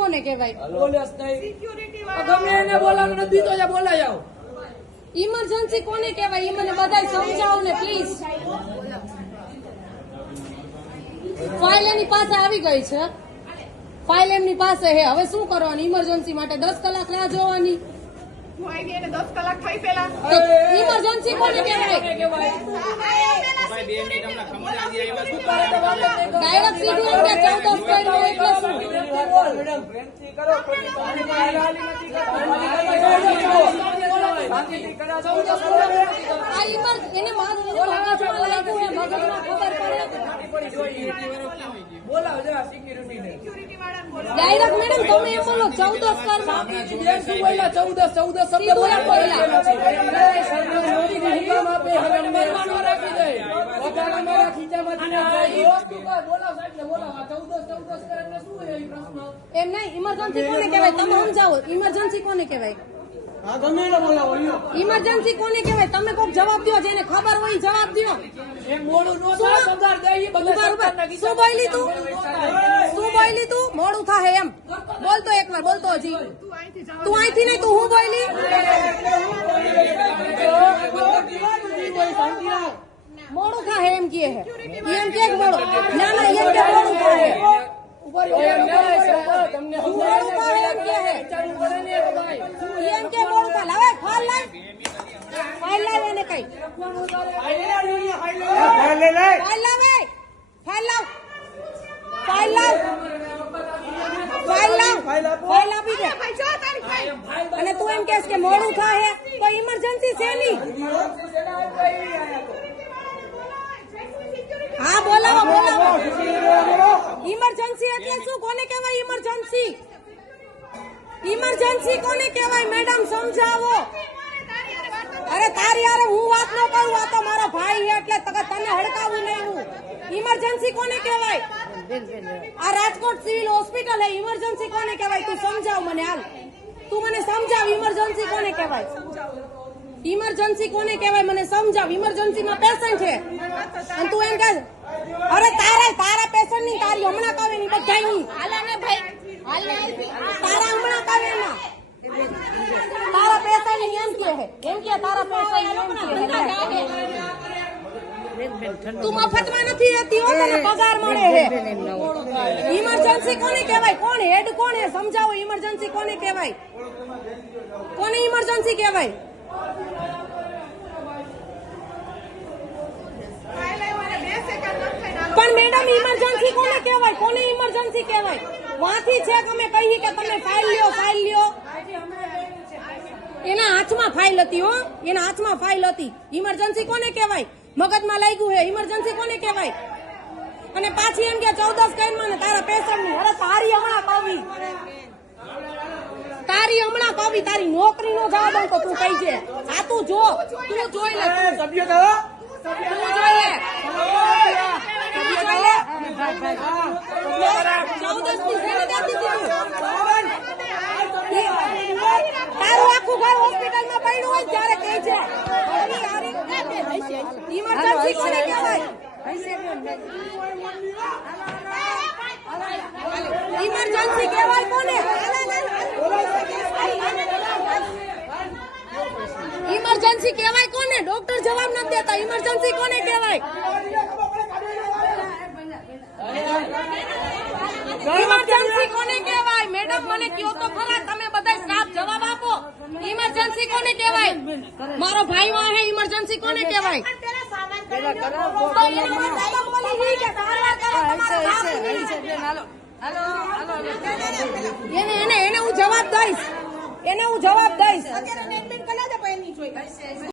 કોને કહેવાય? પોલીસ નહીં. ગમે એને બોલાવો નથી તો બોલાઈ આવો. ઇમરજન્સી કોને કહેવાય? એ મને બધાય સમજાવો ને પ્લીઝ. ફાઇલ એની પાસે આવી ગઈ છે, ફાઇલ એમની પાસે હે. હવે શું કરવાનું? ઇમરજન્સી માટે 10 કલાક રાહ જોવાની? ઇમરજન્સી કોને કહેવાય? ડાયરેક્ટ સીધું એમ કે 14 સ્ક્વેર એટલે શું? એને મગજમાં લાગ્યું હે, મગજમાં ખબર પડે. ડાયરેક્ટ મેડમ તમે એમ બોલો 14 કરમાં 14 શબ્દ એમ નહીં. ઇમરજન્સી કોને કહેવાય તમે સમજાવો. ઇમરજન્સી કોને કહેવાય? ઇમરજન્સી કોને કહેવાય? તમે કોઈક જવાબ દો, જેને ખબર હોય જવાબ દો. શું બોલી તું? શું બોલી તું? મોડું થાય એમ બોલતો એકવાર, બોલતો હજી. તું અહીંથી નહીં, તું હું બોલી? મોડું થાય એમ કે હે, એમ કે મોડું. ના ના, એમ કે મોડું થાય. એમ કે મોડું થાય. લાવે ફાઇલ લાવ, ફાઇલ લાવ. એને કઈ ફાઇલ લાવે, ફાઇલ લાવ, ફાઇલ લાવ, ફાઇલ લાવ, ફાઇલ આપી દે. અને તું એમ કહેશ કે મોડું થાય તો ઇમરજન્સી છે નહીં? હા બોલાવો, બોલાવો. ઇમરજન્સી એટલે શું? કોને કહેવાય ઇમરજન્સી? ઇમરજન્સી કોને કહેવાય મેડમ સમજાવો. અરે તારી યાર હું વાત ન કરું, આ તો મારો ભાઈ છે એટલે તને હડકાવું નહીં હું. ઇમરજન્સી કોને કહેવાય? આ રાજકોટ સિવિલ હોસ્પિટલ હે, ઇમરજન્સી કોને કહેવાય? તું સમજાવ મને. હાલ તું મને સમજાવ, ઇમરજન્સી કોને કહેવાય? ઇમરજન્સી કોને કહેવાય મને સમજાવ. ઇમરજન્સી માં પેશન્ટ છે અને તું એમ કહે અરે તારા પેશન્ટ ની તારી હમણાં કાવે ની બધાય ની તારા હમણાં કાવે ના તારા પેશન્ટ ની એમ કે તારા પેશન્ટ તું મફતમાં નથી રહેતી હો, તને પગાર મળે છે. ઇમરજન્સી કોને કહેવાય? કોણ હેડ કોણ હે? સમજાવો. ઇમરજન્સી કોને કહેવાય? કોને ઇમરજન્સી કહેવાય? પણ મેડમ ઇમરજન્સી કોને કહેવાય? કોને ઇમરજન્સી કહેવાય? વાંથી છે કે અમે કહીએ કે તમે ફાઇલ લ્યો, ફાઇલ લ્યો. એના હાથમાં ફાઇલ હતી હો, એના હાથમાં ફાઇલ હતી. ઇમરજન્સી કોને કહેવાય? મગજમાં લાગ્યું હે. ઇમરજન્સી કોને કહેવાય? અને પાછી એમ કે 14 કઈમાં ને તારા પેશન્ટ ની. અરે તારી હમણાં પાવી, તારી હમણાં પાવી. તારી નોકરી નો જવાબ તો તું કહી છે. આ તું જો, તું જોઈ લે, તું જોઈ લે. તારું આખું ઘર હોસ્પિટલમાં પડ્યું હોય ત્યારે કહે છે ઇમરજન્સી કોને કહેવાય? ઇમરજન્સી કહેવાય કોને? ઇમરજન્સી કહેવાય કોને? ડોક્ટર જવાબ નથી દેતા. ઇમરજન્સી કોને કહેવાય? ઇમરજન્સી કોને કહેવાય? મેડમ મને કયો તો ખરા, તમે બધા સ્ટાફ જવાબ આપો. ઇમરજન્સી કોને કહેવાય? મારો ભાઈ વાહ હે, ઇમરજન્સી કોને કહેવાય? એને હું જવાબ દઈશ, એને હું જવાબ દઈશ.